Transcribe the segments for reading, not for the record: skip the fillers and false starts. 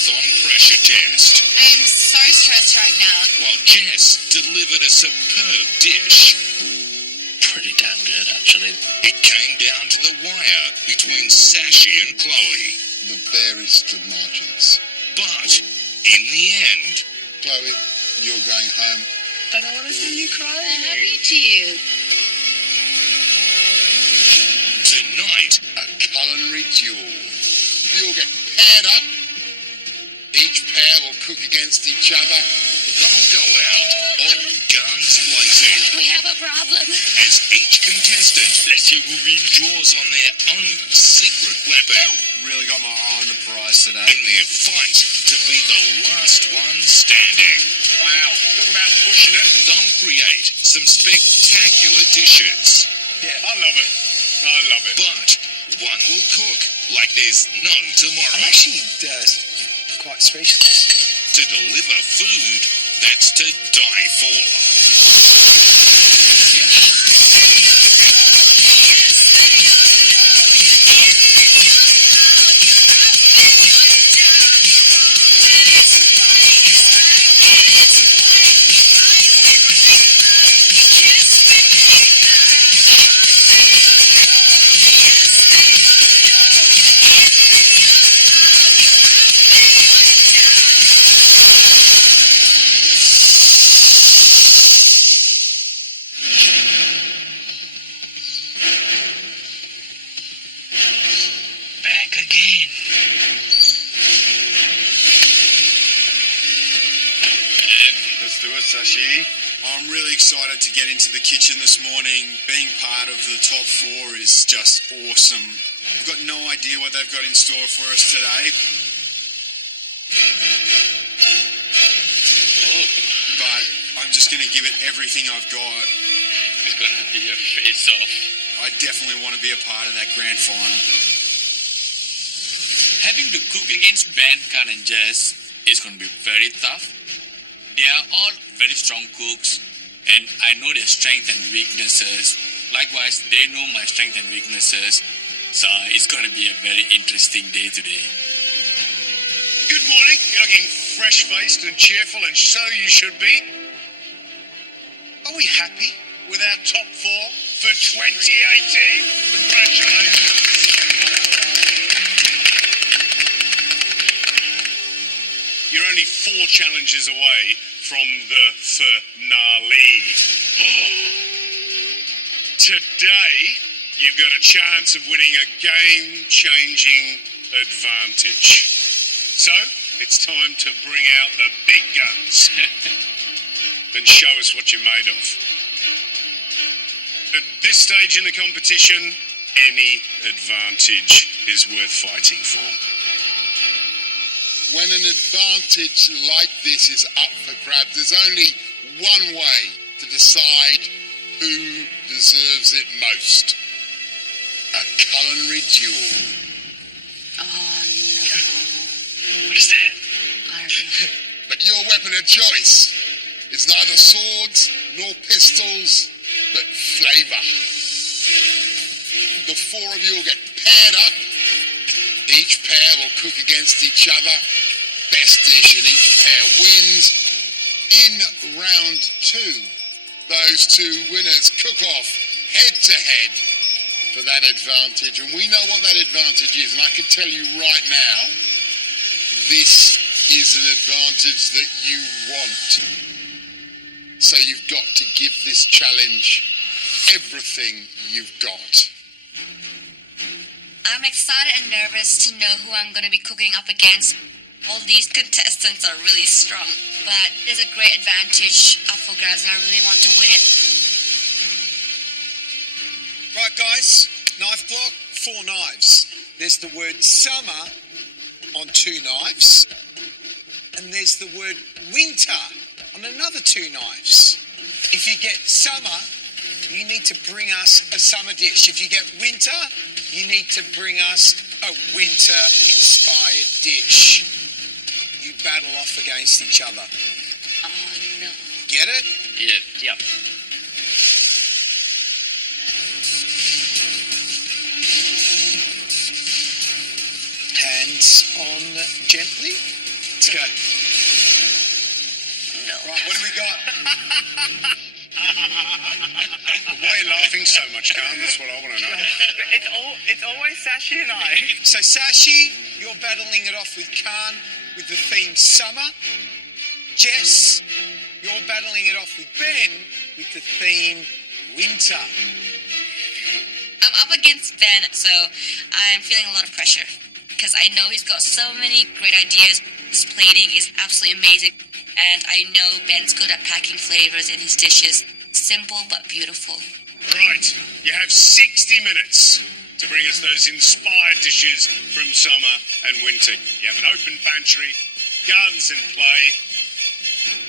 marathon pressure test. I'm so stressed right now. While Jess delivered a superb dish. Pretty damn good, actually. It came down to the wire between Sashi and Chloe. The barest of margins. But in the end, Chloe, you're going home. I don't want to see you cry. I'm happy to. tonight, A culinary duel. You'll get paired up. Each pair will cook against each other. they'll go out all guns blazing We have a problem. as each contestant draws on their own secret weapon Really got my eye on the prize today. in their fight to be the last one standing. Wow, talk about pushing it. They'll create some spectacular dishes, Yeah, I love it. I love it. but one will cook like there's no tomorrow. I'm actually quite speechless. To deliver food that's to die for. Back again. Let's do it, Sashi. I'm really excited to get into the kitchen this morning. Being part of the top four is just awesome. I've got no idea what they've got in store for us today, Oh, but I'm just going to give it everything I've got. it's gonna be a face-off. I definitely want to be a part of that grand final. Having to cook against Ben, Khan and Jess is going to be very tough. They are all very strong cooks and I know their strengths and weaknesses. Likewise, they know my strengths and weaknesses. So it's going to be a very interesting day today. Good morning. You're looking fresh-faced and cheerful, and so you should be. Are we happy with our top four for 2018? Congratulations. You're only 4 challenges away from the finale. Today, you've got a chance of winning a game-changing advantage. So, it's time to bring out the big guns and show us what you're made of. At this stage in the competition, any advantage is worth fighting for. When an advantage like this is up for grabs, there's only one way to decide who deserves it most. A culinary duel. Oh no. What is that? I don't know. But your weapon of choice is neither swords nor pistols, but flavour. The 4 of you will get paired up. Each pair will cook against each other. Best dish in each pair wins. In round 2, those 2 winners cook off head to head for that advantage. And we know what that advantage is. And I can tell you right now, this is an advantage that you want. So you've got to give this challenge everything you've got. I'm excited and nervous to know who I'm going to be cooking up against. All these contestants are really strong, but there's a great advantage up for grabs and I really want to win it. Right, guys, knife block, 4 knives. There's the word summer on 2 knives, and there's the word winter on another 2 knives. If you get summer, you need to bring us a summer dish. If you get winter, you need to bring us a winter-inspired dish. You battle off against each other. Oh no. Get it? Yeah. Hands on gently. Khan? That's what I want to know. It's always Sashi and I. So, Sashi, you're battling it off with Khan with the theme summer. Jess, you're battling it off with Ben with the theme winter. I'm up against Ben, so I'm feeling a lot of pressure because I know he's got so many great ideas. His plating is absolutely amazing, and I know Ben's good at packing flavors in his dishes. Simple but beautiful. Right, you have 60 minutes to bring us those inspired dishes from summer and winter. You have an open pantry, gardens in play.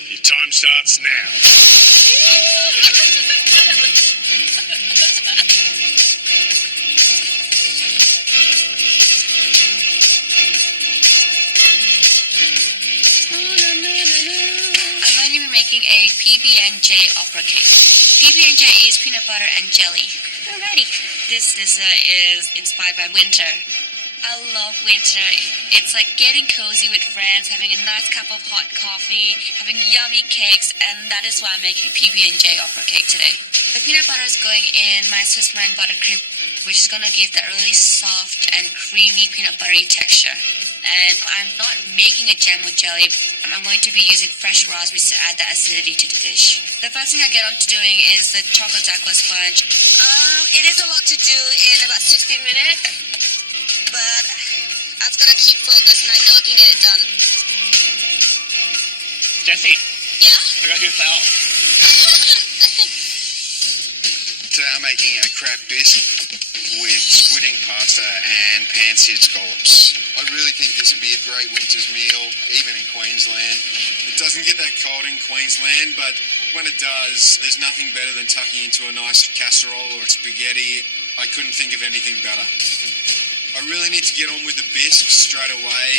Your time starts now. I'm going to be making a PB&J opera cake. PB&J is peanut butter and jelly. Alrighty. This dessert is inspired by winter. I love winter. It's like getting cozy with friends, having a nice cup of hot coffee, having yummy cakes, and that is why I'm making PB&J opera cake today. The peanut butter is going in my Swiss meringue buttercream, which is going to give that really soft and creamy peanut buttery texture. And I'm not making a jam with jelly. I'm going to be using fresh raspberries to add that acidity to the dish. The first thing I get on to doing is the chocolate dacqua sponge. It is a lot to do in about 60 minutes, but I was gonna keep focused and I know I can get it done. Jessie, Yeah? I got your flour. Today I'm making a crab bisque with squid ink pasta and pan-seared scallops. I really think this would be a great winter's meal, even in Queensland. It doesn't get that cold in Queensland, but when it does, there's nothing better than tucking into a nice casserole or spaghetti. I couldn't think of anything better. I really need to get on with the bisque straight away.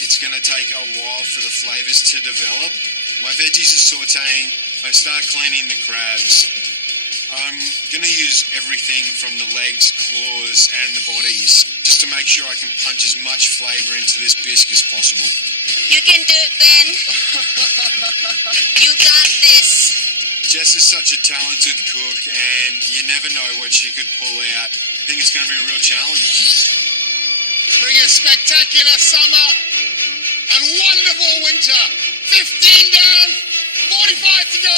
It's going to take a while for the flavours to develop. My veggies are sautéing. I start cleaning the crabs. I'm going to use everything from the legs, claws and the bodies just to make sure I can punch as much flavour into this bisque as possible. You can do it, Ben. You got this. Jess is such a talented cook and you never know what she could pull out. I think it's going to be a real challenge. Bring a spectacular summer and wonderful winter. 15 down, 45 to go.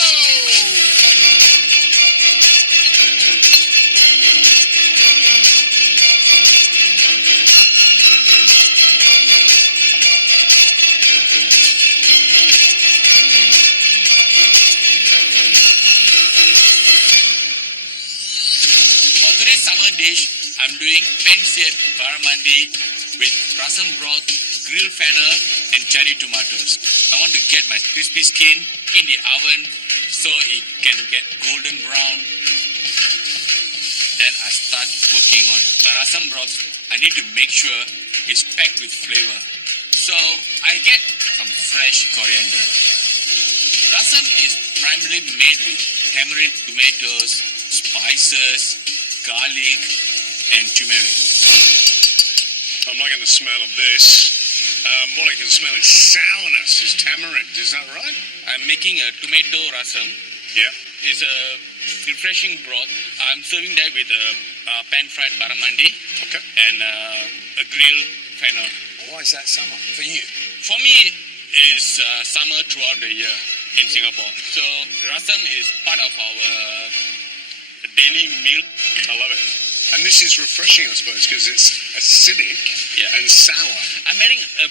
For today's summer dish, I'm doing pan-seared barramundi with rasam broth, grilled fennel, and cherry tomatoes. I want to get my crispy skin in the oven so it can get golden brown. Then I start working on it. My rasam broth, I need to make sure it's packed with flavor. So I get some fresh coriander. Rasam is primarily made with tamarind, tomatoes, spices, garlic, and turmeric. I'm liking the smell of this. What I can smell is sourness, is tamarind, is that right? I'm making a tomato rasam. Yeah. It's a refreshing broth. I'm serving that with a pan-fried barramundi Okay. and a grilled fennel. Why is that summer for you? For me, it's summer throughout the year in Singapore. So rasam is part of our daily meal. I love it. And this is refreshing, I suppose, because it's acidic and sour. I'm adding a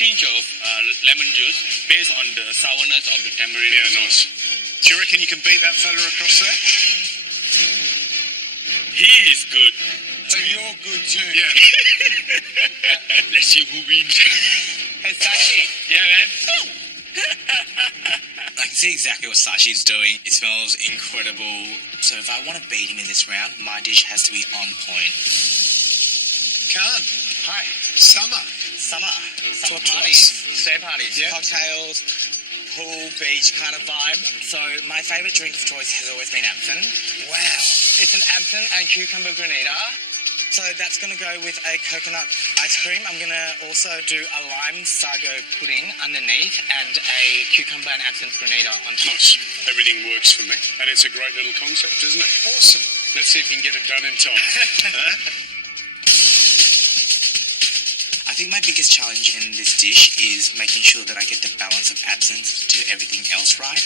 pinch of lemon juice based on the sourness of the tamarind. Yeah, nice. Do you reckon you can beat that fella across there? He is good. So you're good too. Yeah. Let's see who wins. Hey, Sashi. Yeah, man. I can see exactly what Sashi's doing. It smells incredible. So if I want to beat him in this round, my dish has to be on point. Khan, Hi. summer. Summer Talk to parties. us. Day parties. Yeah. Cocktails, pool, beach kind of vibe. So my favourite drink of choice has always been absinthe. Wow. It's an absinthe and cucumber grenada. So that's going to go with a coconut ice cream. I'm going to also do a lime sago pudding underneath and a cucumber and absinthe grenada on top. Nice. Everything works for me. And it's a great little concept, isn't it? Awesome. Let's see if you can get it done in time. Huh? I think my biggest challenge in this dish is making sure that I get the balance of absinthe to everything else right.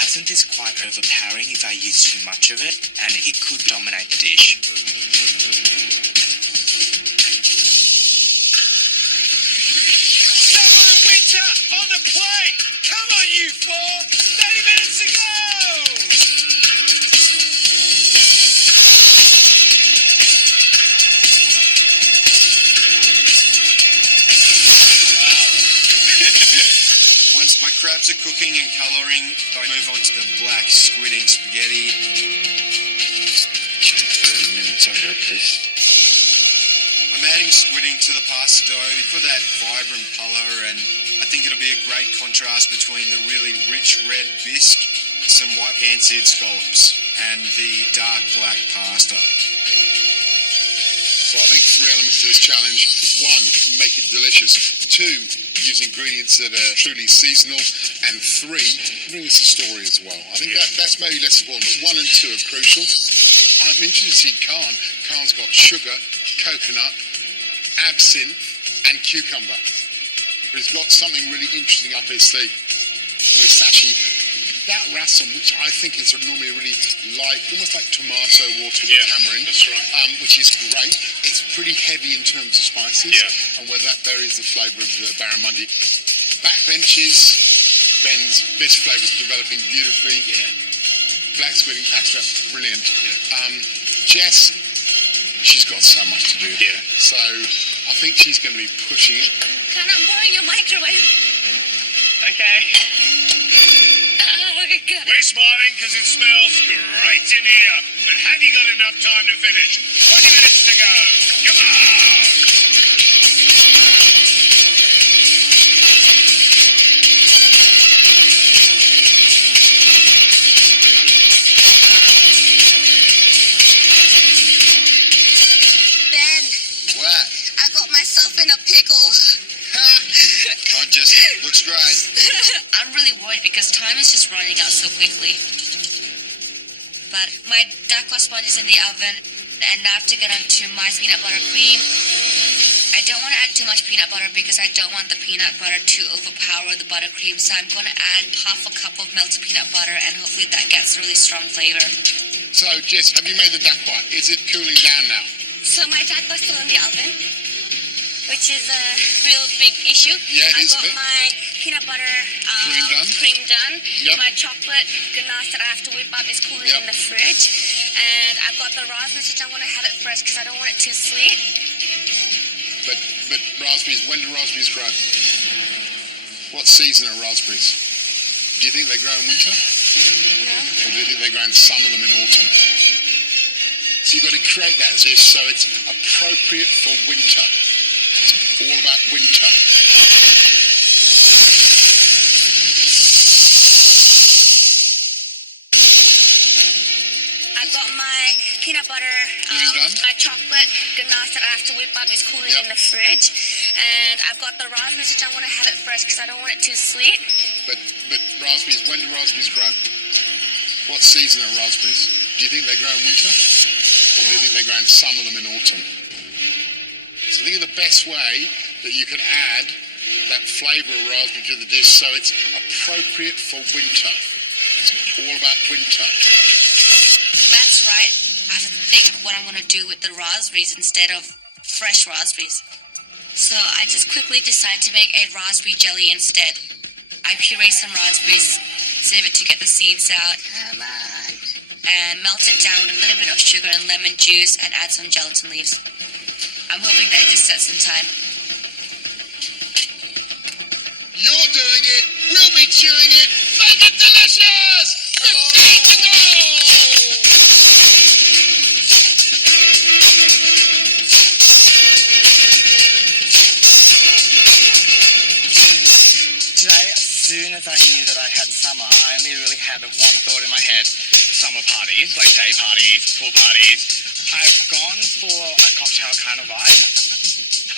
Absinthe is quite overpowering if I use too much of it, and it could dominate the dish. Summer and winter on the plate. Come on, you four. 30 minutes to go. Once my crabs are cooking and colouring, I move on to the black squid in spaghetti. 30 minutes, I got this. I'm adding squidding to the pasta dough for that vibrant colour, and I think it'll be a great contrast between the really rich red bisque, some white pan-seared scallops, and the dark black pasta. Well, I think 3 elements to this challenge. 1, make it delicious. 2, use ingredients that are truly seasonal. And 3, bring us a story as well. I think that's maybe less important, but 1 and 2 are crucial. I'm interested to see Khan. Khan's got sugar, coconut, absinthe, and cucumber. But he's got something really interesting up his sleeve with sashi. That rasam, which I think is normally really light, almost like tomato water with tamarind. That's right. Which is great. It's pretty heavy in terms of spices. Yeah. And whether that varies the flavour of the barramundi. Backbenches, Ben's best flavours developing beautifully. Yeah. Black squidding pasta, brilliant. Yeah. Jess, she's got so much to do. Yeah. So I think she's going to be pushing it. Can I borrow your microwave? Okay. Oh, God. We're smiling because it smells great in here. But have you got enough time to finish? 20 minutes to go. Come on! Ben, What? I got myself in a pickle. Come on, Jesse. Looks great. I'm really worried because time is just running out so quickly. But my duck sponge is in the oven, and now I have to get onto my peanut butter cream. I don't want to add too much peanut butter because I don't want the peanut butter to overpower the buttercream. So I'm going to add half a cup of melted peanut butter, and hopefully that gets really strong flavor. So, Jess, have you made the duck bite? Is it cooling down now? So my duck was still in the oven, which is a real big issue. Yeah, it is a I bit. got my peanut butter Cream done. Yep. My chocolate ganache that I have to whip up is cooling Yep. in the fridge. And I've got the raspberries, which I want to have it fresh because I don't want it too sweet. But raspberries, when do raspberries grow? What season are raspberries? Do you think they grow in winter? No? Or do you think they grow in some of them in autumn? So you've got to create that as if so it's appropriate for winter. It's all about winter. I've got my peanut butter, Cream done. my chocolate ganache that I have to whip up is cooling Yep. in the fridge. And I've got the raspberries, which I want to have it fresh because I don't want it too sweet. But raspberries, when do raspberries grow? What season are raspberries? Do you think they grow in winter? Or do you think they grow in some of them in autumn? So think of the best way that you can add that flavour of raspberry to the dish so it's appropriate for winter. It's all about winter. That's right. I have to think what I'm going to do with the raspberries instead of fresh raspberries. So I just quickly decide to make a raspberry jelly instead. I puree some raspberries, save it to get the seeds out. Come on. And melt it down with a little bit of sugar and lemon juice and add some gelatin leaves. I'm hoping that it just sets in time. You're doing it. We'll be chewing it. Make it delicious. 15 to go. Today, as soon as I knew that I had summer, I only really had one thought in my head: summer parties, like day parties, pool parties. I've gone for a cocktail kind of vibe.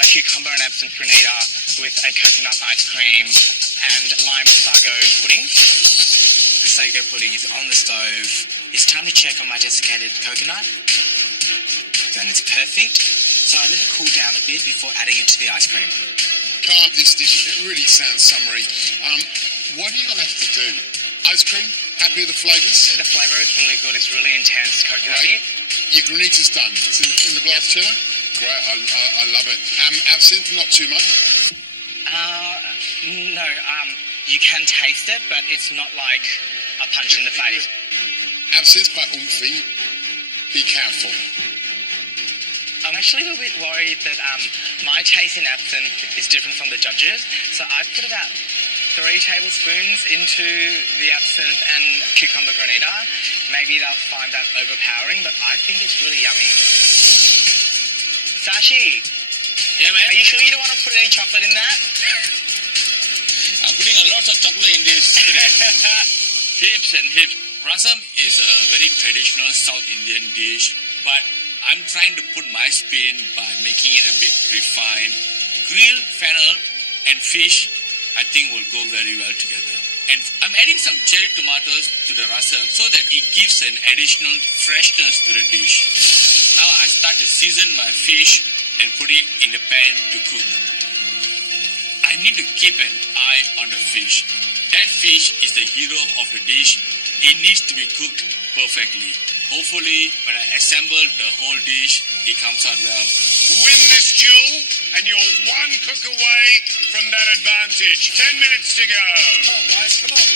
A cucumber and absinthe grenada with a coconut ice cream and lime sago pudding. The sago pudding is on the stove, it's time to check on my desiccated coconut. Then it's perfect. So I let it cool down a bit before adding it to the ice cream. Can't this dish, it really sounds summery. What are you going to have to do? Ice cream? Happy with the flavours? The flavour is really good. It's really intense coconutty. Your granita's done. It's in the glass chiller? Great, I love it. Absinthe, not too much? No, you can taste it, but it's not like a punch in the face. Absinthe, quite oomphy. Be careful. I'm actually a little bit worried that my taste in absinthe is different from the judges. So I've put about 3 tablespoons into the absinthe and cucumber granita. Maybe they'll find that overpowering, but I think it's really yummy. Sashi, Yeah, man. are you sure you don't want to put any chocolate in that? I'm putting a lot of chocolate in this today. Hips and hips. Rasam is a very traditional South Indian dish, but I'm trying to put my spin by making it a bit refined. Grilled fennel and fish, I think, will go very well together. And I'm adding some cherry tomatoes to the rasam so that it gives an additional freshness to the dish. Now I start to season my fish and put it in the pan to cook. I need to keep an eye on the fish. That fish is the hero of the dish. It needs to be cooked perfectly. Hopefully, when I assemble the whole dish, it comes out well. Win this duel, and you're 1 cook away from that advantage. 10 minutes to go. Come on, guys, come on.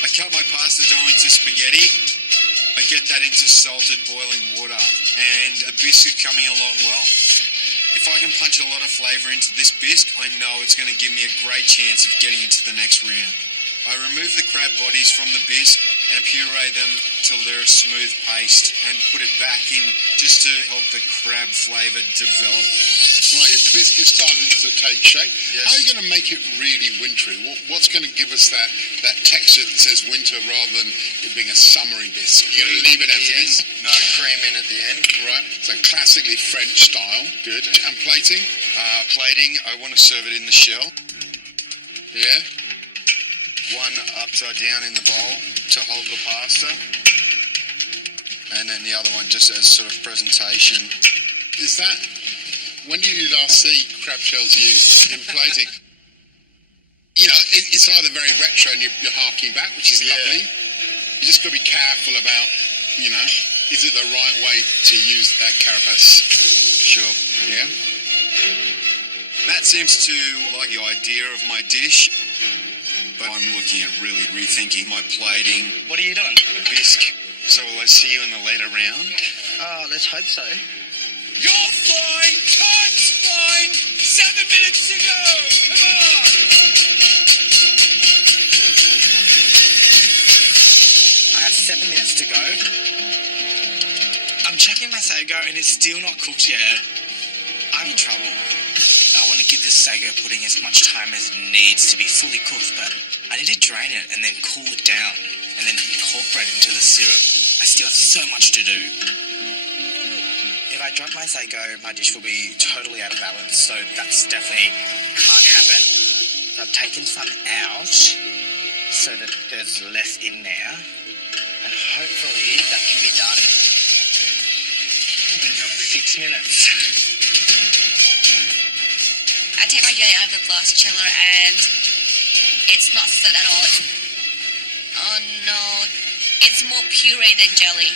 I cut my pasta dough into spaghetti. I get that into salted boiling water, and the bisque is coming along well. If I can punch a lot of flavour into this bisque, I know it's going to give me a great chance of getting into the next round. I remove the crab bodies from the bisque and puree them till they're a smooth paste and put it back in just to help the crab flavour develop. Right, your bisque is starting to take shape. Yes. How are you going to make it really wintry? What's going to give us that texture that says winter rather than it being a summery bisque? You're going to leave it as it is? No cream in at the end. Right, so classically French style. Good. And plating? Plating, I want to serve it in the shell. Yeah. One upside down in the bowl to hold the pasta. And then the other one just as sort of presentation. Is that... When did you last see crab shells used in plating? You know, it's either very retro and you're harking back, which is lovely. You just got to be careful about, you know, is it the right way to use that carapace? Sure. Yeah? Matt seems to like the idea of my dish, but I'm looking at really rethinking my plating. What are you doing? A bisque. So will I see you in the later round? Oh, let's hope so. You're flying! Time's flying! 7 minutes to go! Come on! I have 7 minutes to go. I'm checking my sago and it's still not cooked yet. I'm in trouble. I want to give the sago pudding as much time as it needs to be fully cooked, but I need to drain it and then cool it down and then incorporate it into the syrup. I still have so much to do. If I drop my sago, my dish will be totally out of balance, so that's definitely can't happen. So I've taken some out so that there's less in there, and hopefully that can be done in 6 minutes. I take my jelly out of the blast chiller and it's not set at all. Oh no, it's more puree than jelly.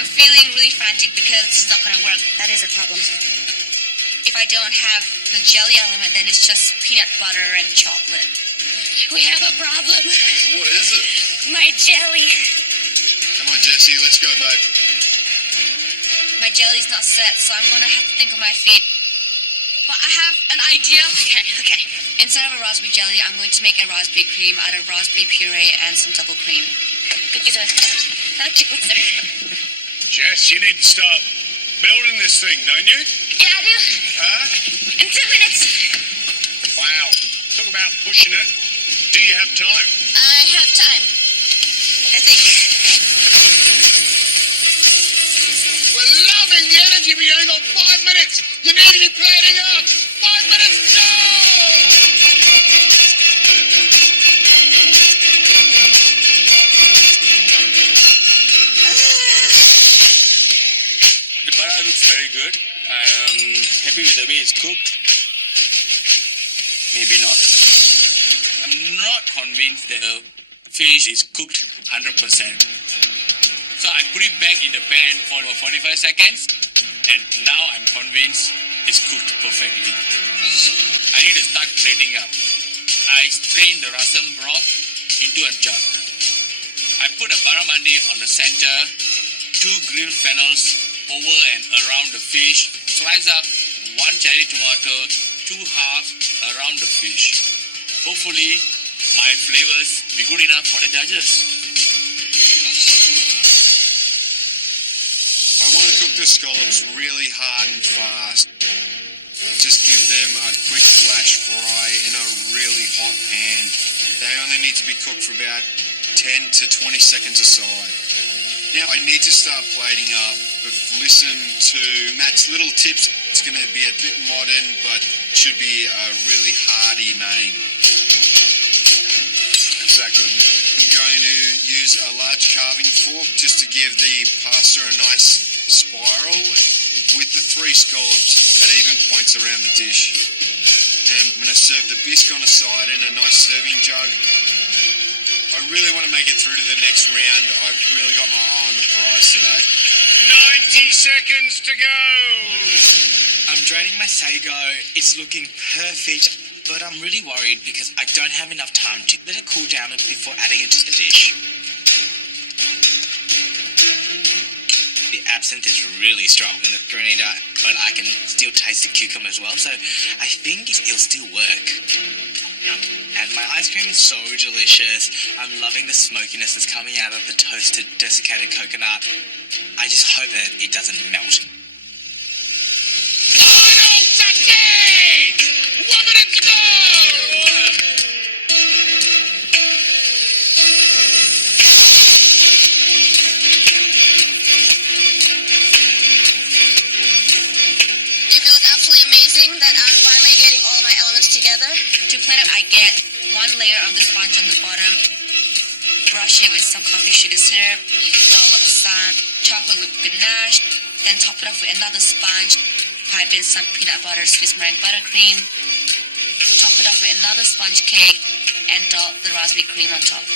I'm feeling really frantic because this is not going to work. That is a problem. If I don't have the jelly element, then it's just peanut butter and chocolate. We have a problem. What is it? My jelly. Come on, Jessie, let's go, babe. My jelly's not set, so I'm going to have to think on my feet. But I have an idea. Okay. Instead of a raspberry jelly, I'm going to make a raspberry cream out of raspberry puree and some double cream. Cookies are... sir. Jess, you need to start building this thing, don't you? Yeah, I do. Huh? In 2 minutes. Wow. Talk about pushing it. Do you have time? I have time. I think. We're loving the energy, but you only got 5 minutes. You need to be plating up. 5 minutes, go! happy with the way it's cooked? Maybe not. I'm not convinced that the fish is cooked 100%. So I put it back in the pan for 45 seconds, and now I'm convinced it's cooked perfectly. I need to start plating up. I strain the rasam broth into a jug. I put a barramundi on the center, 2 grilled fennels over and around the fish, slice up 1 cherry tomato, 2 halves around the fish. Hopefully, my flavors be good enough for the judges. I want to cook the scallops really hard and fast. Just give them a quick flash fry in a really hot pan. They only need to be cooked for about 10 to 20 seconds aside. Now I need to start plating up. I've listened to Matt's little tips. It's going to be a bit modern, but should be a really hearty name. Is that good? I'm going to use a large carving fork just to give the pasta a nice spiral with the 3 scallops at even points around the dish. And I'm going to serve the bisque on the side in a nice serving jug. I really want to make it through to the next round. I've really got my eye on the prize today. 90 seconds to go. I'm draining my sago. It's looking perfect, but I'm really worried because I don't have enough time to let it cool down before adding it to the dish. The absinthe is really strong in the granita, but I can still taste the cucumber as well, so I think it'll still work. And my ice cream is so delicious. I'm loving the smokiness that's coming out of the toasted, desiccated coconut. I just hope that it doesn't melt. Final touches! 1 minute to go! It feels absolutely amazing that I'm finally getting all my elements together. To plate up, I get 1 layer of the sponge on the bottom, brush it with some coffee sugar syrup, dollop some chocolate with ganache, then top it off with another sponge, pipe in some peanut butter, Swiss meringue buttercream, top it off with another sponge cake, and dollop the raspberry cream on top. 10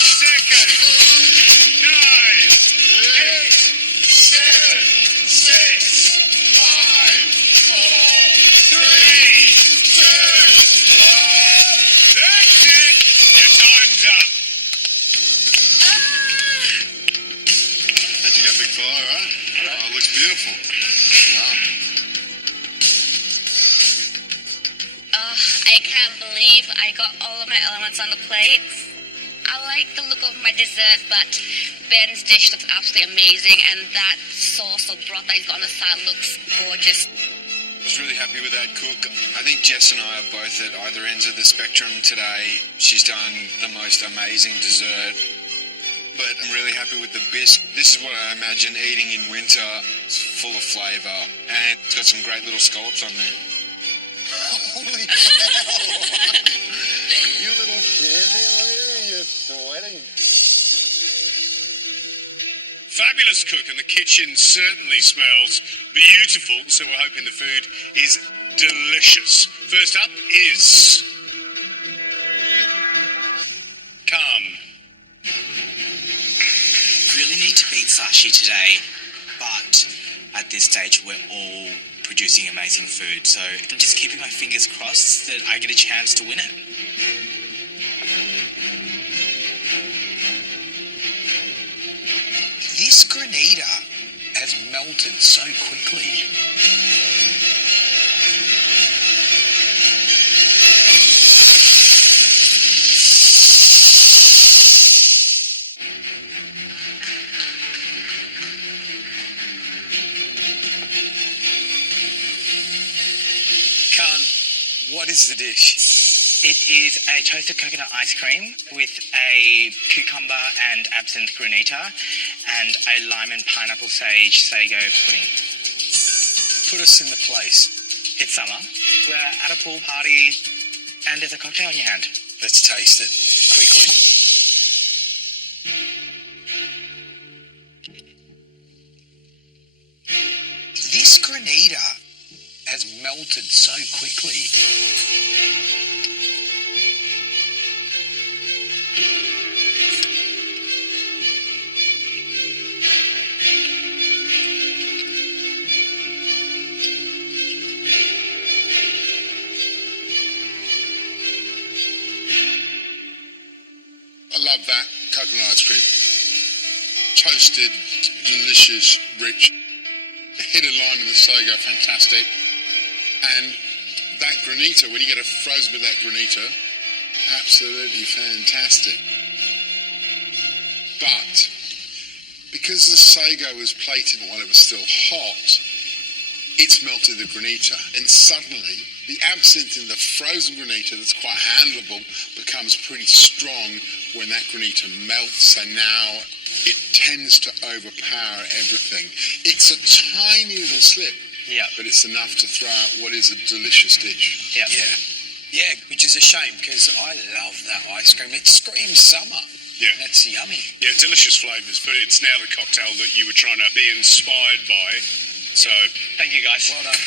seconds. 9, 8, 7, 6, 5, 4, 3, 2, 1. That's it. Your time's up. How'd you get big fire, right? Oh, it looks beautiful. I can't believe I got all of my elements on the plate. I like the look of my dessert, but Ben's dish looks absolutely amazing, and that sauce or broth that he's got on the side looks gorgeous. I was really happy with that cook. I think Jess and I are both at either ends of the spectrum today. She's done the most amazing dessert, but I'm really happy with the bisque. This is what I imagine eating in winter. It's full of flavour, and it's got some great little scallops on there. Holy hell! You little champion, you're sweating. Fabulous cook, and the kitchen certainly smells beautiful, so we're hoping the food is delicious. First up is Calm. Really need to beat Sashi today, but at this stage we're all producing amazing food, so I'm just keeping my fingers crossed that I get a chance to win it. This granita has melted so quickly. Khan, what is the dish? It is a toasted coconut ice cream with a cucumber and absinthe granita and a lime and pineapple sage sago pudding. Put us in the place. It's summer. We're at a pool party and there's a cocktail in your hand. Let's taste it quickly. This granita melted so quickly. I love that coconut ice cream. Toasted, delicious, rich. The hidden lime in the sago, fantastic. And that granita, when you get a frozen bit of that granita, absolutely fantastic. But because the sago was plated while it was still hot, it's melted the granita. And suddenly, the absinthe in the frozen granita that's quite handleable becomes pretty strong when that granita melts. So now it tends to overpower everything. It's a tiny little slip, but it's enough to throw out what is a delicious dish. Yeah, which is a shame because I love that ice cream. It screams summer. Yeah. That's yummy. Yeah, delicious flavours, but it's now the cocktail that you were trying to be inspired by. So, Thank you, guys. Well done.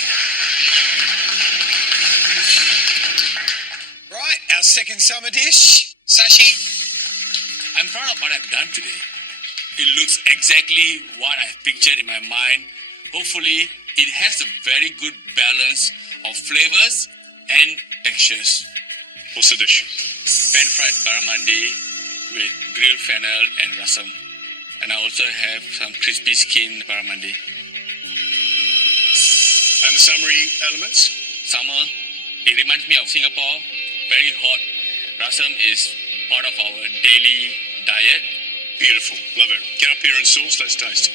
Right, our second summer dish, Sashi. I'm proud of what I've done today. It looks exactly what I pictured in my mind. Hopefully, it has a very good balance of flavors and textures. what's the dish? Pan-fried barramundi with grilled fennel and rasam. And I also have some crispy skin barramundi. And the summary elements? Summer, it reminds me of Singapore. Very hot. Rasam is part of our daily diet. Beautiful. Love it. Get up here and sauce. Let's taste.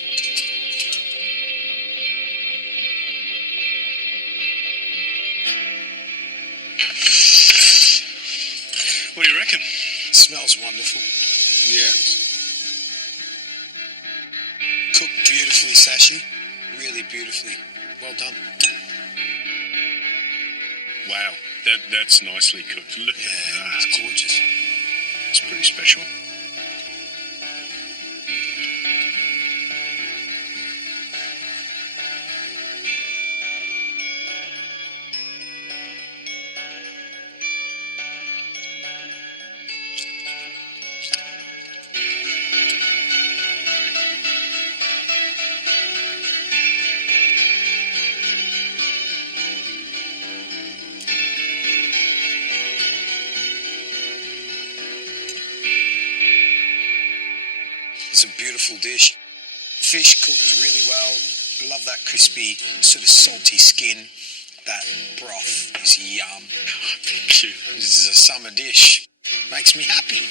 What do you reckon? It smells wonderful. Yeah. Cooked beautifully, Sashi. Really beautifully. Well done. Wow. That's nicely cooked. Look at that. It's gorgeous. It's pretty special. It's a beautiful dish. Fish cooked really well. Love that crispy, sort of salty skin. That broth is yum. Thank you. This is a summer dish. Makes me happy.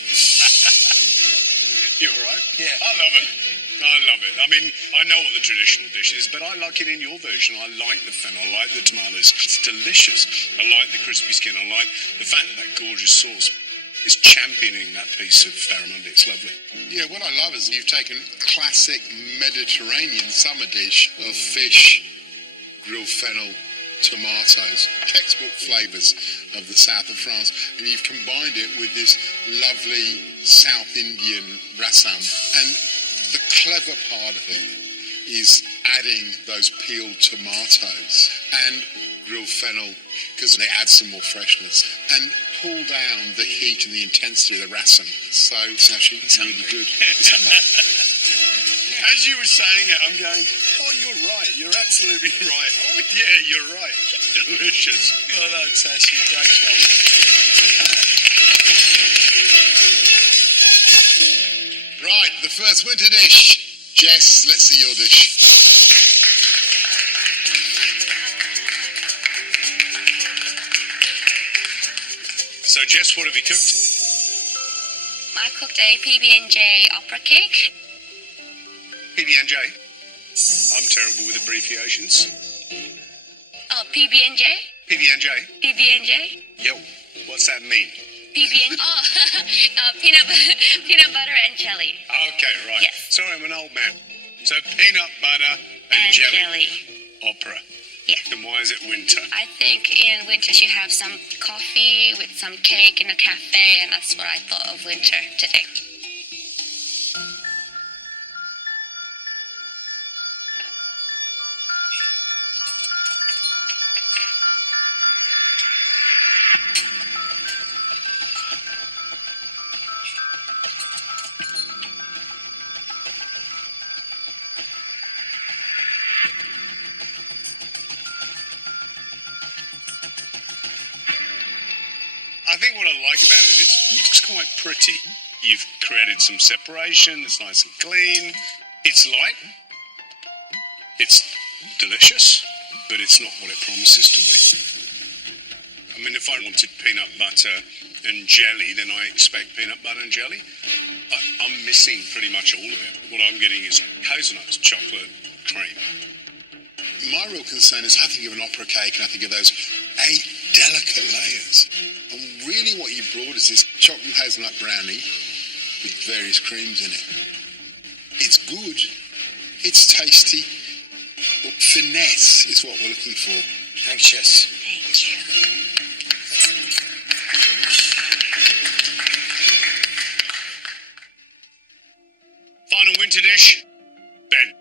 You all right? Yeah. I love it. I love it. I mean, I know what the traditional dish is, but I like it in your version. I like the fennel. I like the tomatoes. It's delicious. I like the crispy skin. I like the fact that gorgeous sauce is championing that piece of barramundi. It's lovely. Yeah, what I love is you've taken a classic Mediterranean summer dish of fish, grilled fennel, tomatoes, textbook flavours of the south of France, and you've combined it with this lovely South Indian rasam. And the clever part of it is adding those peeled tomatoes and grilled fennel because they add some more freshness and pull down the heat and the intensity of the rasam. So it's actually really good. As you were saying it, I'm going, oh, you're right. You're absolutely right. Oh, yeah, you're right. Delicious. Well done, Sashi. Great job. Right, the first winter dish. Jess, let's see your dish. So, Jess, what have you cooked? I cooked a PB&J opera cake. PB&J. I'm terrible with abbreviations. Oh, PB&J? PB&J. PB&J? Yo, what's that mean? PB&J. Peanut butter and jelly. Okay, right. Yes. Sorry, I'm an old man. So, peanut butter and jelly. Opera. Yeah. And why is it winter? I think in winter you have some coffee with some cake in a cafe, and that's what I thought of winter today. like about it is it looks quite pretty. You've created some separation, it's nice and clean. It's light. It's delicious, but it's not what it promises to be. I mean, if I wanted peanut butter and jelly, then I expect peanut butter and jelly. I'm missing pretty much all of it. What I'm getting is hazelnuts, chocolate, cream. My real concern is I think of an opera cake and I think of those 8 delicate layers. And really what you brought us is chocolate and hazelnut brownie with various creams in it. It's good, it's tasty, but finesse is what we're looking for. Thanks, Jess. Thank you. Final winter dish, Ben.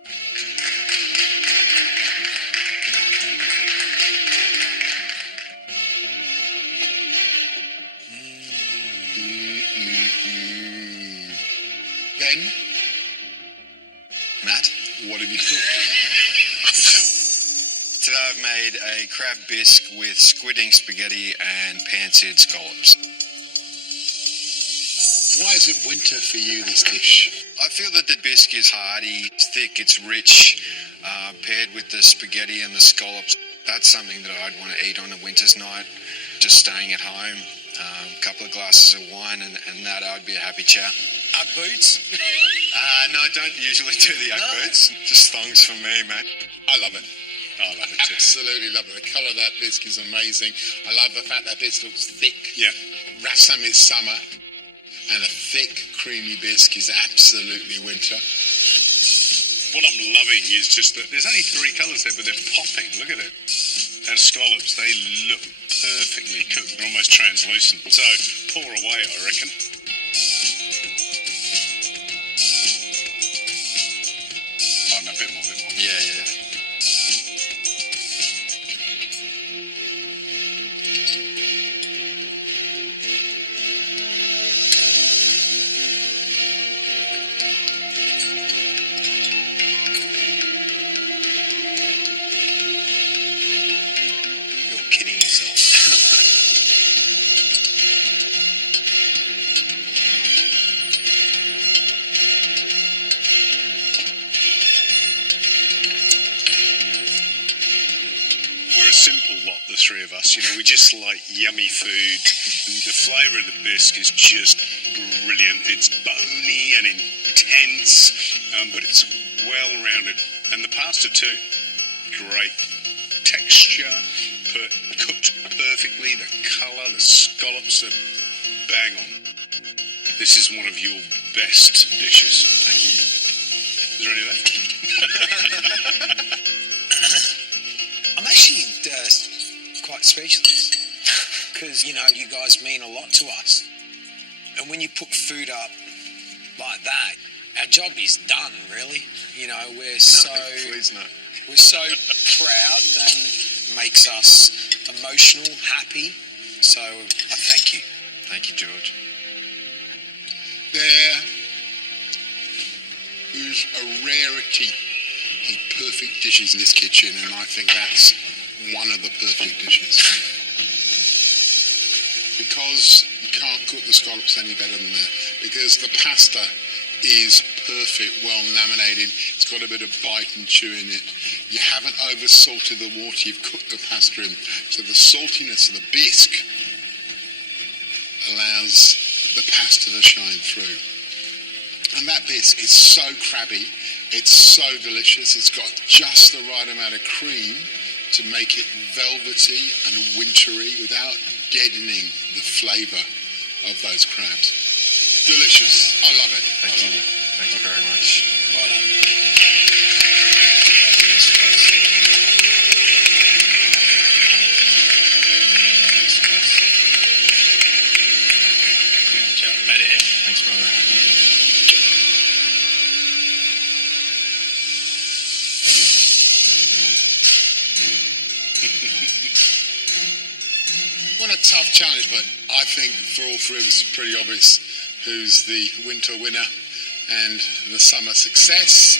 Ben, Matt? what have you cooked? Today I've made a crab bisque with squid ink spaghetti and pan-seared scallops. Why is it winter for you, this dish? I feel that the bisque is hearty, it's thick, it's rich, paired with the spaghetti and the scallops. That's something that I'd want to eat on a winter's night, just staying at home. A couple of glasses of wine and that I'd be a happy chap. Ugg boots? No, I don't usually do the Ugg boots. Just thongs for me, mate. I love it. I love it too. Absolutely love it. The colour of that bisque is amazing. I love the fact that bisque looks thick. Yeah. Rassam is summer, and a thick, creamy bisque is absolutely winter. What I'm loving is just that there's only 3 colours there, but they're popping. Look at it. And scallops, they look perfectly cooked. They're almost translucent. So pour away, I reckon. Oh, no, a bit more. Yeah. You're kidding yourself. We're a simple lot, the 3 of us. You know, we just like yummy food. And the flavour of the bisque is just brilliant. It's bony and intense, but it's well-rounded. And the pasta too. Great texture, cooked perfectly. The colour, the scallops are bang on. This is one of your best dishes. Thank you. Is there any left? I'm actually quite speechless because, you guys mean a lot to us. And when you put food up like that, our job is done, really. We're Please no. we're so proud and makes us emotional, happy. So I thank you. Thank you, George. There is a rarity of perfect dishes in this kitchen, and I think that's one of the perfect dishes. Because you can't cook the scallops any better than that. Because the pasta is perfect, well laminated. It's got a bit of bite and chew in it. You haven't over salted the water you've cooked the pasta in. So the saltiness of the bisque allows the pasta to shine through. And that bisque is so crabby, it's so delicious, it's got just the right amount of cream to make it velvety and wintry without deadening the flavour of those crabs. Delicious. I love it. Thank you. Thank you very much. Well done. Thanks, brother. What a tough challenge, but I think for all 3 of us it's pretty obvious who's the winter winner and the summer success.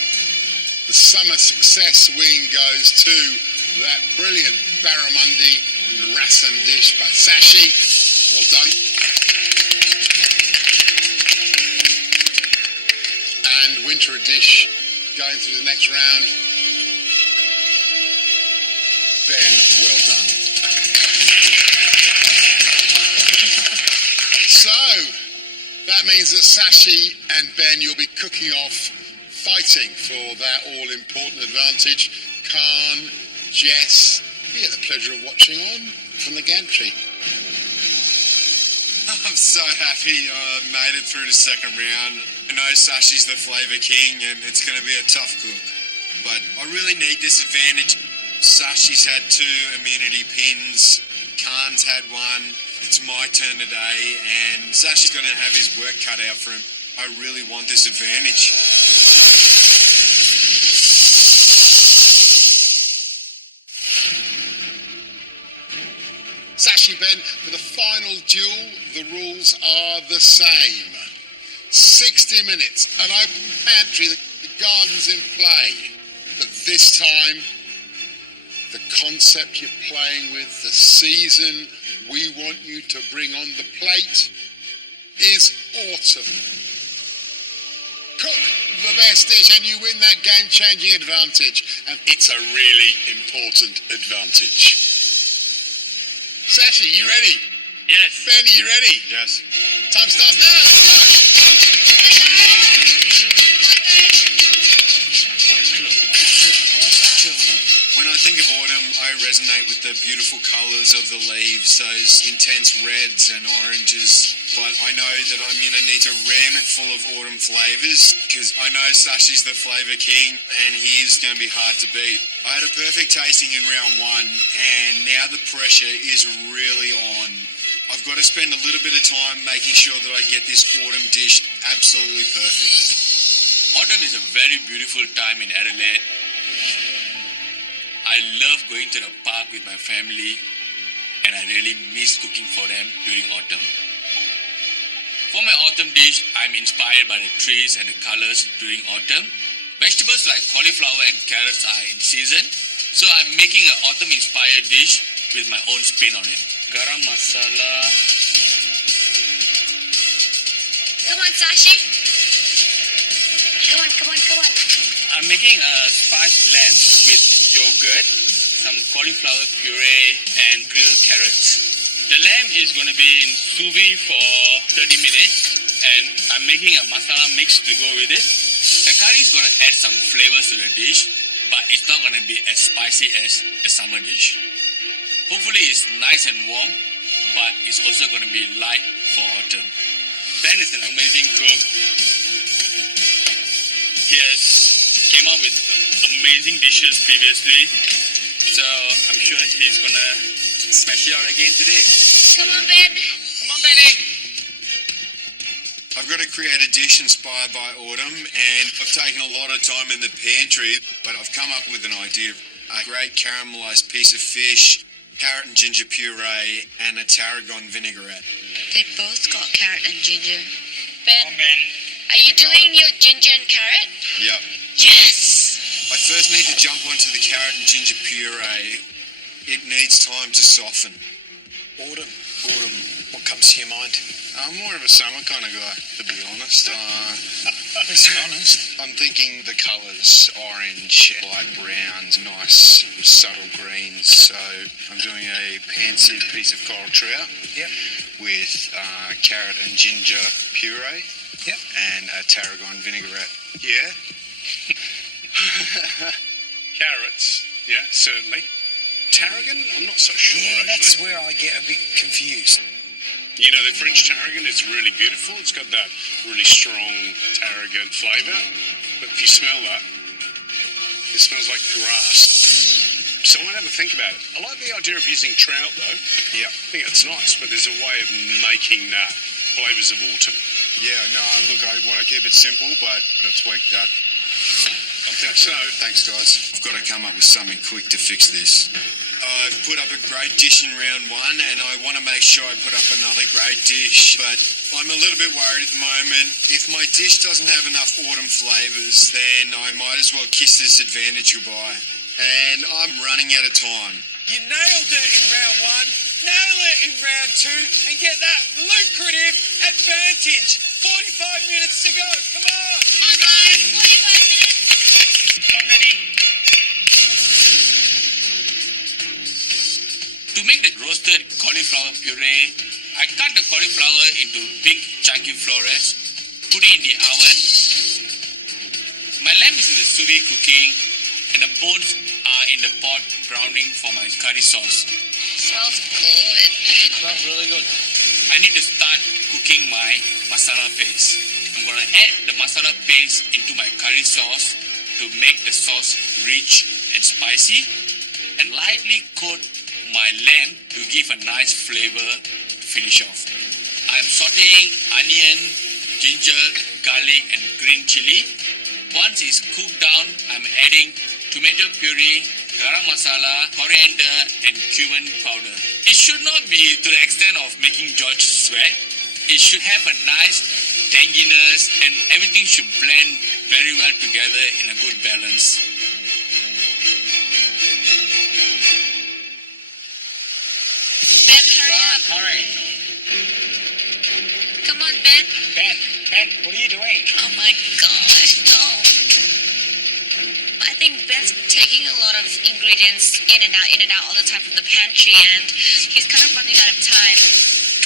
The summer success wing goes to that brilliant barramundi and rasam dish by Sashi. Well done. and winter dish going through the next round. Ben, well done. So, that means that Sashi and Ben, you'll be cooking off, fighting for that all-important advantage. Khan, Jess, you get the pleasure of watching on from the gantry. I'm so happy I made it through the second round. I know Sashi's the flavour king and it's going to be a tough cook. But I really need this advantage. Sashi's had 2 immunity pins. Khan's had 1. It's my turn today and Sashi's going to have his work cut out for him. I really want this advantage. Sashi, Ben, for the final duel, the rules are the same. 60 minutes, an open pantry, the garden's in play. But this time, the concept you're playing with, the season we want you to bring on the plate, is autumn. Cook the best dish and you win that game-changing advantage. And it's a really important advantage. Sashi, you ready? Yes. Ben, you ready? Yes. Time starts now, let's go! When I think of autumn, I resonate with the beautiful colours of the leaves, those intense reds and oranges. But I know that I'm going to need to ram it full of autumn flavours because I know Sashi's the flavour king and he is going to be hard to beat. I had a perfect tasting in round 1 and now the pressure is really on. I've got to spend a little bit of time making sure that I get this autumn dish absolutely perfect. Autumn is a very beautiful time in Adelaide. I love going to the park with my family and I really miss cooking for them during autumn. For my autumn dish, I'm inspired by the trees and the colors during autumn. Vegetables like cauliflower and carrots are in season, so I'm making an autumn-inspired dish with my own spin on it. Garam masala. Come on, Sashi. Come on. I'm making a spiced lamb with yogurt, some cauliflower puree, and grilled carrots. The lamb is going to be in sous vide for 30 minutes, and I'm making a masala mix to go with it. The curry is going to add some flavors to the dish, but it's not going to be as spicy as the summer dish. Hopefully it's nice and warm, but it's also going to be light for autumn. Ben is an amazing cook. He has came up with amazing dishes previously, so I'm sure he's gonna smash it out again today. Come on, Ben. Come on, Benny. I've got to create a dish inspired by autumn and I've taken a lot of time in the pantry, but I've come up with an idea. A great caramelised piece of fish, carrot and ginger puree, and a tarragon vinaigrette. They both got carrot and ginger. Ben, Come on, Ben. are you doing your ginger and carrot? Yep. Yes! I first need to jump onto the carrot and ginger puree. It needs time to soften. Autumn. What comes to your mind? I'm more of a summer kind of guy, to be honest. Let's be honest. I'm thinking the colours, orange, light browns, nice subtle greens. So I'm doing a pan-seared piece of coral trout Yep. with carrot and ginger puree Yep. and a tarragon vinaigrette. Yeah? Carrots, yeah, certainly. Tarragon, I'm not so sure. Yeah, that's actually. where I get a bit confused. You know, the French tarragon is really beautiful. It's got that really strong tarragon flavour. But if you smell that, it smells like grass. So I might have a think about it. I like the idea of using trout, though. Yeah. I think it's nice, but there's a way of making that flavours of autumn. Yeah, no, look, I want to keep it simple, but I'll tweak that. Okay, so Thanks, guys. I've got to come up with something quick to fix this. I've put up a great dish in round 1 and I want to make sure I put up another great dish, but I'm a little bit worried at the moment. If my dish doesn't have enough autumn flavours, then I might as well kiss this advantage goodbye. And I'm running out of time. You nailed it in round 1, nail it in round 2, and get that lucrative advantage. 45 minutes to go. Come on. Oh guys, 45 minutes. Not ready. To make the roasted cauliflower puree, I cut the cauliflower into big chunky florets, put it in the oven. My lamb is in the sous vide cooking, and the bones are in the pot browning for my curry sauce. Smells good. Smells really good. I need to start cooking my masala paste. I'm gonna add the masala paste into my curry sauce to make the sauce rich and spicy, and lightly coat my lamb to give a nice flavor to finish off. I'm sauteing onion, ginger, garlic and green chili. Once it's cooked down, I'm adding tomato puree, garam masala, coriander and cumin powder. It should not be to the extent of making George sweat. It should have a nice tanginess and everything should blend very well together in a good balance. Ben, hurry up. Hurry. Come on, Ben. Ben, what are you doing? Oh my gosh, no. I think Ben's taking a lot of ingredients in and out all the time from the pantry, and he's kind of running out of time.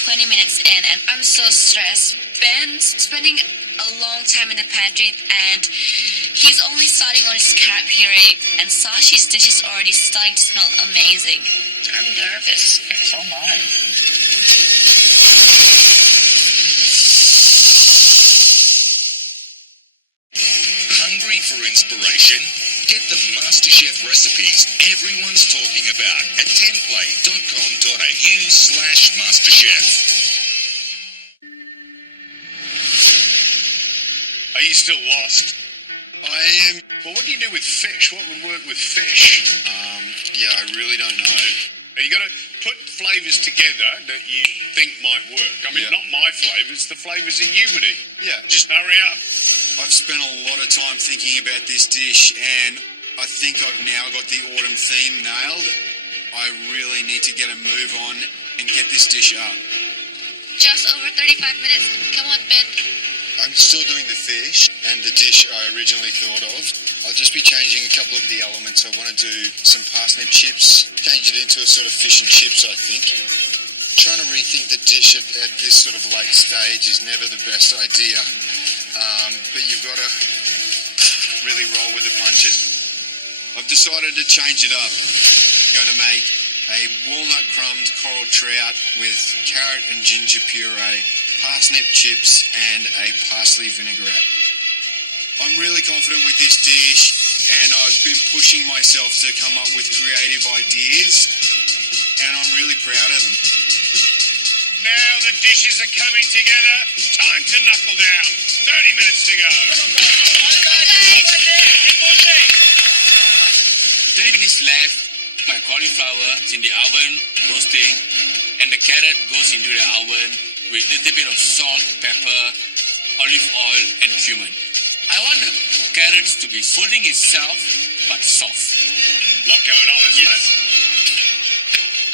20 minutes in, and I'm so stressed. Ben's spending a long time in the pantry, and he's only starting on his carrot puree, and Sashi's dish is already starting to smell amazing. I'm nervous. So am I. Hungry for inspiration? Get the MasterChef recipes everyone's talking about at template.com.au/MasterChef. Are you still lost? I am. Well, what do you do with fish? What would work with fish? Yeah, I really don't know. Now, you got to put flavours together that you think might work. I mean, Yeah. not my flavours, the flavours that you would eat. Yeah. Just hurry up. I've spent a lot of time thinking about this dish, and I think I've now got the autumn theme nailed. I really need to get a move on and get this dish up. Just over 35 minutes. Come on, Ben. I'm still doing the fish and the dish I originally thought of. I'll just be changing a couple of the elements. I want to do some parsnip chips, change it into a sort of fish and chips, I think. Trying to rethink the dish at this sort of late stage is never the best idea, but you've got to really roll with the punches. I've decided to change it up. I'm going to make a walnut crumbed coral trout with carrot and ginger puree, parsnip chips, and a parsley vinaigrette. I'm really confident with this dish, and I've been pushing myself to come up with creative ideas, and I'm really proud of them. Now the dishes are coming together. Time to knuckle down. 30 minutes to go. 30 minutes left. My cauliflower is in the oven roasting, and the carrot goes into the oven with a little bit of salt, pepper, olive oil, and cumin. I want the carrots to be folding itself but soft. Lot going on, isn't it?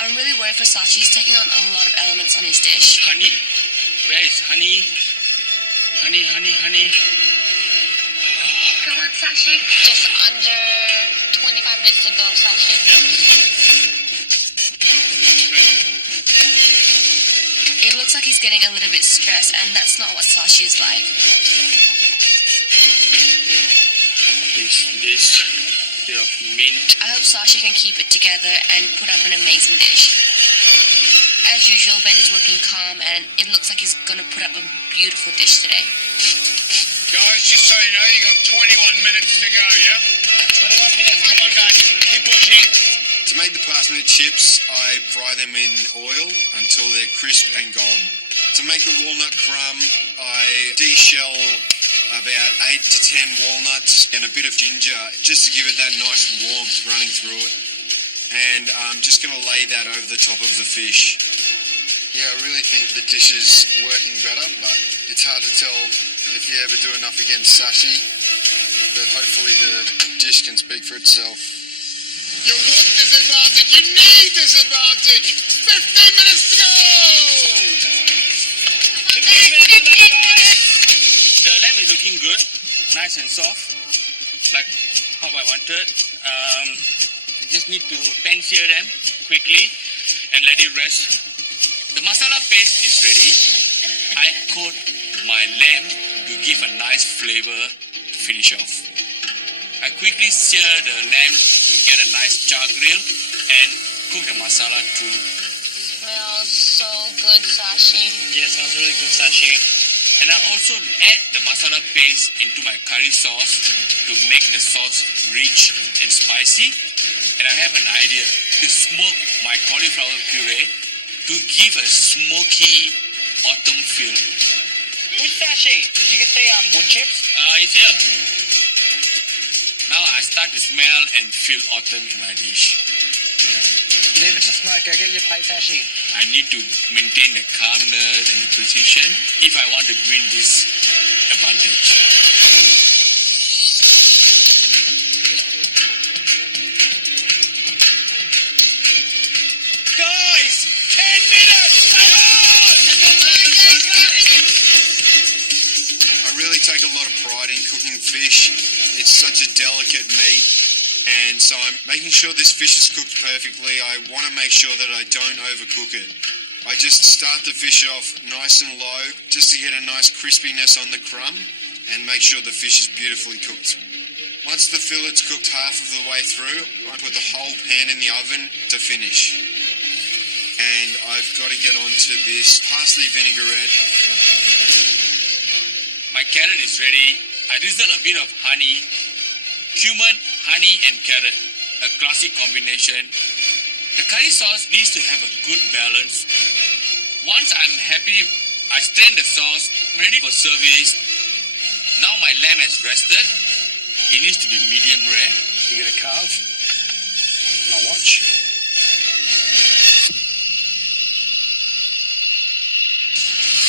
I'm really worried for Sashi. He's taking on a lot of elements on his dish. Honey, where is honey? Honey. Come on, Sashi. Just under 25 minutes to go, Sashi. It looks like he's getting a little bit stressed, and that's not what Sashi is like. This bit of mint. I hope Sashi can keep it together and put up an amazing dish. As usual, Ben is working calm, and it looks like he's going to put up a beautiful dish today. Guys, just so you know, you got 21 minutes to go, yeah? 21 minutes. Come on, guys. Keep pushing. To make the parsnip chips, I fry them in oil until they're crisp and golden. To make the walnut crumb, I deshell about 8 to 10 walnuts and a bit of ginger just to give it that nice warmth running through it. And I'm just going to lay that over the top of the fish. Yeah, I really think the dish is working better, but it's hard to tell if you ever do enough against Sashi. But hopefully the dish can speak for itself. You want this advantage! You need this advantage! 15 minutes to go! 15 minutes left, guys. looking good, nice and soft, like how I wanted. Just need to pan sear them quickly and let it rest. The masala paste is ready. I coat my lamb to give a nice flavor to finish off. I quickly sear the lamb to get a nice char grill and cook the masala through. Smells so good, Sashi. Yeah, smells really good, Sashi. And I also add the masala paste into my curry sauce to make the sauce rich and spicy. And I have an idea to smoke my cauliflower puree to give a smoky autumn feel. Where's Sashi? Did you get the wood chips? It's here. Now I start to smell and feel autumn in my dish. Leave it to smoke. Go get your plate, Sashi. I need to maintain the calmness and the precision if I want to win this advantage. Guys, 10 minutes! Come on! I really take a lot of pride in cooking fish. It's such a delicate meat, and so I'm making sure this fish is cooked perfectly. I want to make sure that I don't overcook it. I just start the fish off nice and low just to get a nice crispiness on the crumb and make sure the fish is beautifully cooked. Once the fillet's cooked half of the way through, I put the whole pan in the oven to finish. And I've got to get onto this parsley vinaigrette. My carrot is ready. I drizzle a bit of honey, cumin, honey and carrot, a classic combination. The curry sauce needs to have a good balance. Once I'm happy, I strain the sauce, ready for service. Now my lamb has rested. It needs to be medium rare. You get a carve? My watch?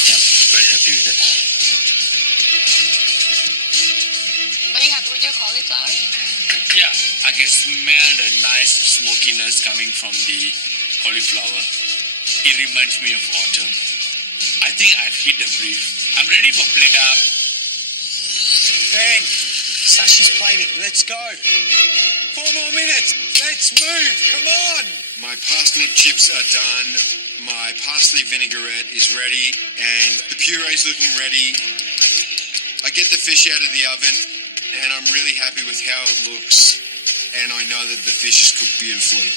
Yep, very happy with it. Are you happy with your cauliflower? Yeah, I can smell the nice smokiness coming from the cauliflower. It reminds me of autumn. I think I've hit the brief. I'm ready for plate up. Ben, Sashi's plating. Let's go. 4 more minutes. Let's move. Come on. My parsnip chips are done. My parsley vinaigrette is ready, and the puree's looking ready. I get the fish out of the oven, and I'm really happy with how it looks. And I know that the fish is cooked beautifully.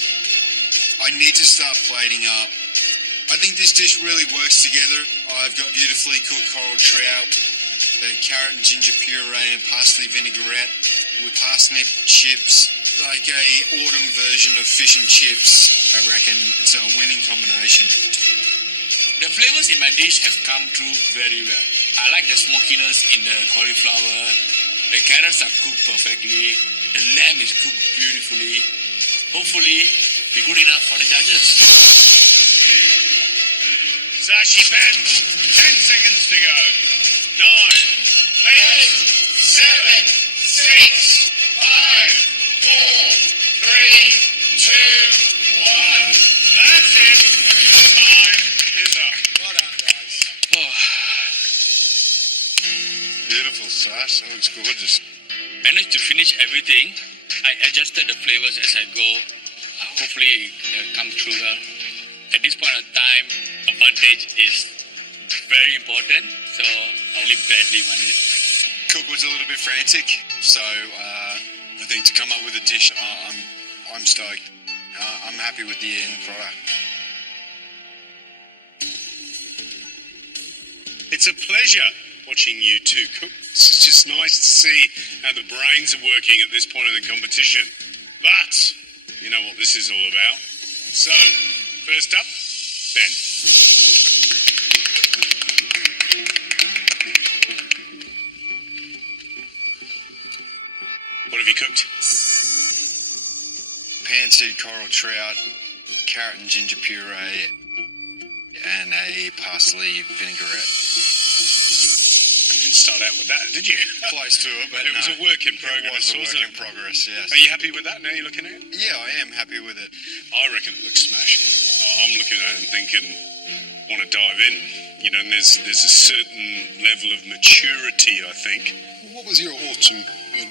I need to start plating up. I think this dish really works together. I've got beautifully cooked coral trout, the carrot and ginger puree and parsley vinaigrette with parsnip chips, like a autumn version of fish and chips. I reckon it's a winning combination. The flavors in my dish have come through very well. I like the smokiness in the cauliflower. The carrots are cooked perfectly. The lamb is cooked beautifully. Hopefully, be good enough for the judges. Sashi Ben, 10 seconds to go. 9, 8, 7, 6, 5, 4, 3, 2, 1. That's it. Time is up. Well done, guys. Oh, Beautiful, Sash. That looks gorgeous. managed to finish everything. I adjusted the flavors as I go. Hopefully, it come through well. At this point of time, advantage is very important, so I only badly won it. Cook was a little bit frantic, so I think to come up with a dish, I'm stoked. I'm happy with the end product. It's a pleasure watching you two cook. It's just nice to see how the brains are working at this point in the competition. But you know what this is all about. So, first up, Ben. What have you cooked? Pan-seared coral trout, carrot and ginger puree, and a parsley vinaigrette. You didn't start out with that, did you? Close to it, but It was no. a work in It progress, was a wasn't work it? in progress, yes. Are you happy with that now you're looking at it? Yeah, I am happy with it. I reckon it looks smashing. I'm looking at it and thinking, want to dive in. You know, and there's a certain level of maturity, I think. What was your autumn,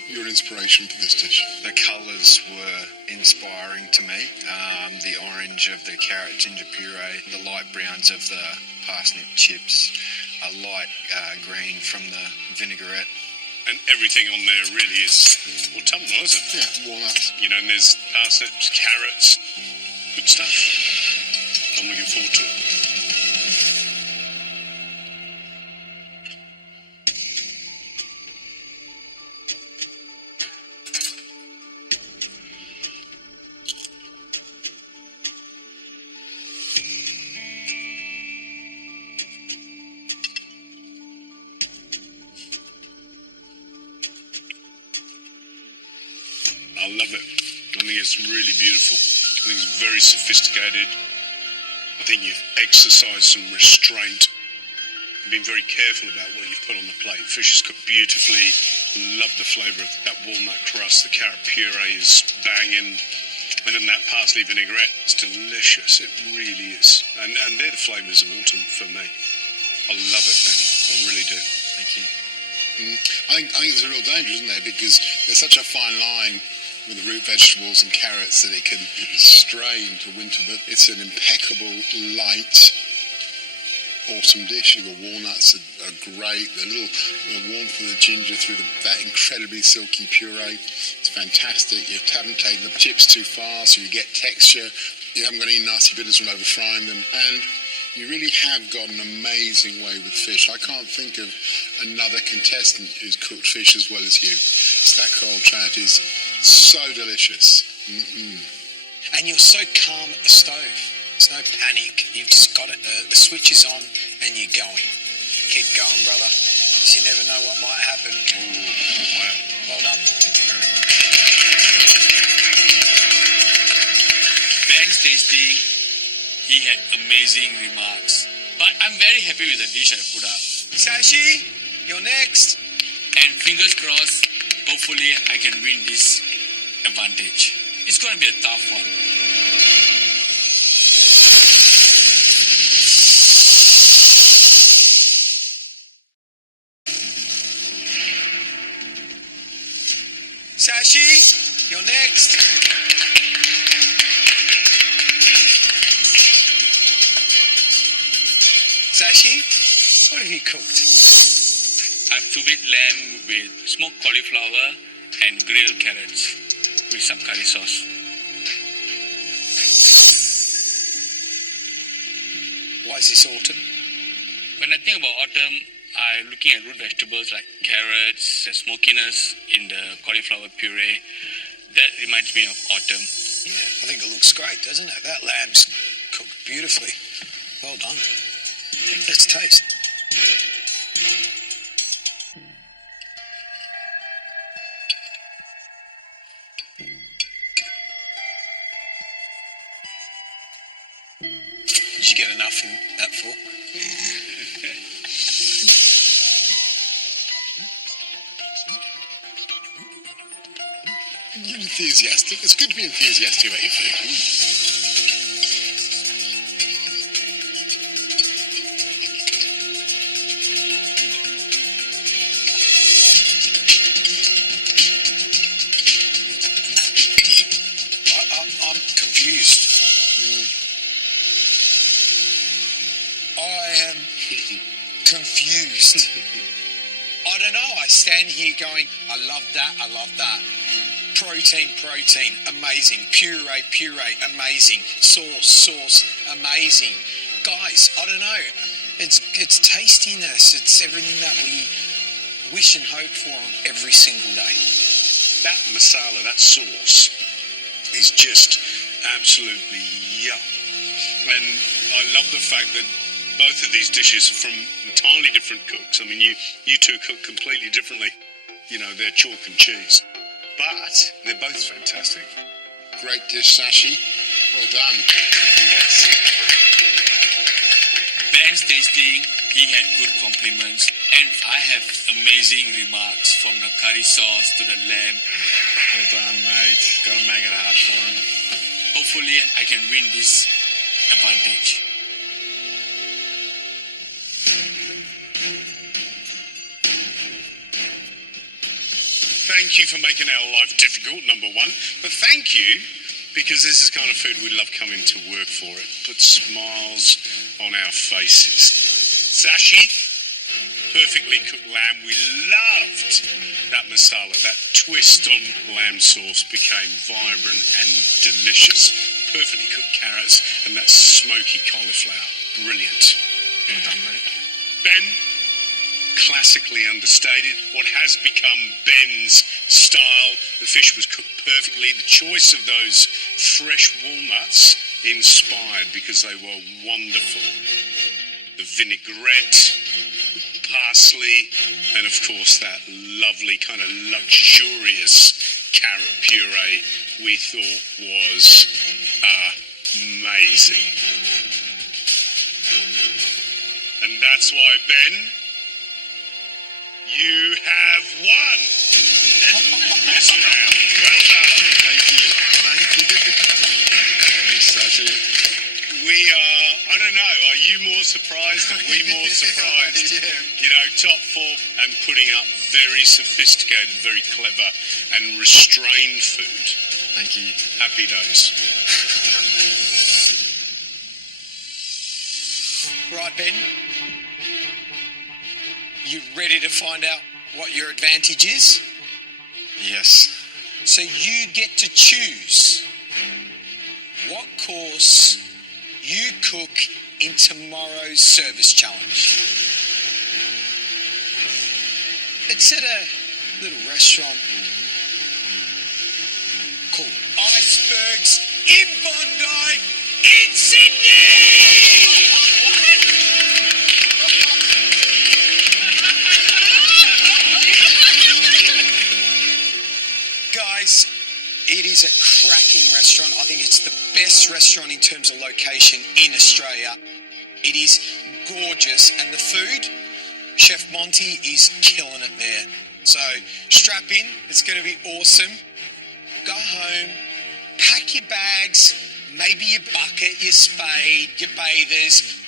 your inspiration for this dish? The colours were inspiring to me. The orange of the carrot ginger puree, the light browns of the parsnip chips, a light green from the vinaigrette. And everything on there really is autumnal, isn't it? Yeah, walnuts. You know, and there's parsnips, carrots, good stuff. I'm looking forward to it. I love it. I think it's really beautiful. I think it's very sophisticated. I think you've exercised some restraint. You've been very careful about what you put on the plate. Fish is cooked beautifully. Love the flavour of that walnut crust. The carrot puree is banging. And then that parsley vinaigrette, it's delicious. It really is. And they're the flavours of autumn for me. I love it, Ben. I really do. Thank you. I think there's a real danger, isn't there? Because there's such a fine line with the root vegetables and carrots that it can stray into winter, but it's an impeccable, light autumn dish. Your walnuts are great. The warmth of the ginger through that incredibly silky puree. It's fantastic. You haven't taken the chips too far, so you get texture. You haven't got any nasty bitters from over frying them, and you really have got an amazing way with fish. I can't think of another contestant who's cooked fish as well as you. Stack coral trout is so delicious. And you're so calm at the stove. There's no panic. You've just got it. The switch is on and you're going. Keep going, brother, because you never know what might happen. Wow. Well done. Thank you very much. Ben's tasting, he had amazing remarks. But I'm very happy with the dish I put up. Sashi, you're next. And fingers crossed, hopefully I can win this advantage. It's going to be a tough one. Sashi, you're next. Sashi, what have you cooked? I've tuvied lamb with smoked cauliflower and grilled carrots with some curry sauce. Why is this autumn? When I think about autumn, I'm looking at root vegetables like carrots, the smokiness in the cauliflower puree. That reminds me of autumn. Yeah, I think it looks great, doesn't it? That lamb's cooked beautifully. Well done. Let's taste. Did you get enough in that fork? You're enthusiastic. It's good to be enthusiastic about your food. I'm confused. I am confused. I don't know. I stand here going, I love that, I love that. Protein, amazing. Puree, amazing. Sauce, amazing. Guys, I don't know. It's tastiness. It's everything that we wish and hope for every single day. That masala, that sauce, is just absolutely yum. And I love the fact that both of these dishes are from entirely different cooks. I mean, you two cook completely differently. You know, they're chalk and cheese. But they're both fantastic. Great dish, Sashi. Well done. Yes. Ben's tasting, he had good compliments, and I have amazing remarks from the curry sauce to the lamb. Well done, mate. Gotta make it hard for him. Hopefully, I can win this advantage. thank you for making our life difficult, number one. But thank you because this is the kind of food we love coming to work for. It puts smiles on our faces. Sashi, perfectly cooked lamb. We loved that masala. That twist on lamb sauce became vibrant and delicious. Perfectly cooked carrots and that smoky cauliflower. Brilliant. Well done, mate. Ben, classically understated. What has become Ben's style. The fish was cooked perfectly. The choice of those fresh walnuts inspired because they were wonderful. The vinaigrette, parsley, and of course that lovely kind of luxurious carrot puree we thought was amazing. And that's why, Ben, you have won this round. Well done. Thank you. Thanks, Sashi. We are, I don't know, are you more surprised? Are we more surprised? Yeah. You know, top four and putting up very sophisticated, very clever and restrained food. Thank you. Happy days. Right, Ben? You ready to find out what your advantage is? Yes. So you get to choose what course you cook in tomorrow's service challenge. It's at a little restaurant called Icebergs in Bondi in Sydney! Guys, it is a cracking restaurant. I think it's the best restaurant in terms of location in Australia. It is gorgeous, and the food, Chef Monty is killing it there. So strap in, it's going to be awesome. Go home, pack your bags, maybe your bucket, your spade, your bathers,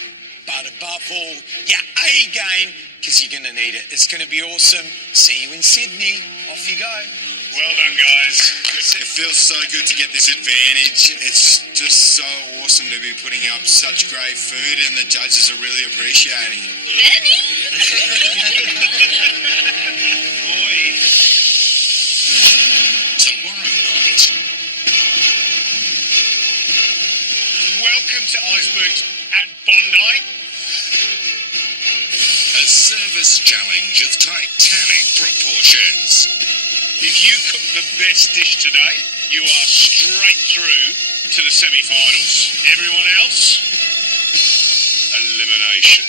but above all, your A game, because you're going to need it. It's going to be awesome. See you in Sydney. Off you go. Well done, guys. It feels so good to get this advantage. It's just so awesome to be putting up such great food, and the judges are really appreciating it. Boy. Tomorrow night, Welcome to Icebergs at Bondi. a service challenge of titanic proportions. If you cook the best dish today, you are straight through to the semi-finals. Everyone else, elimination.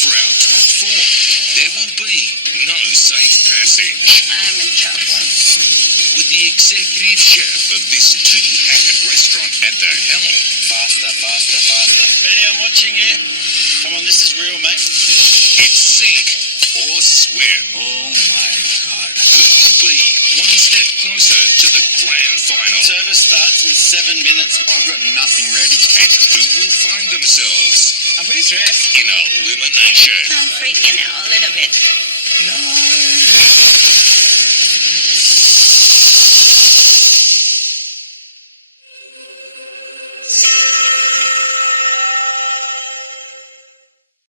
For our top four, there will be no safe passage. I'm in trouble. With the executive chef of this two-hatted restaurant at the helm, Faster. Benny, I'm watching you. Come on, this is real, mate. it's sink or swim. Oh my God. Who will be one step closer to the grand final? Service starts in 7 minutes. I've got nothing ready. And who will find themselves I'm pretty stressed. in elimination? I'm freaking out a little bit. No.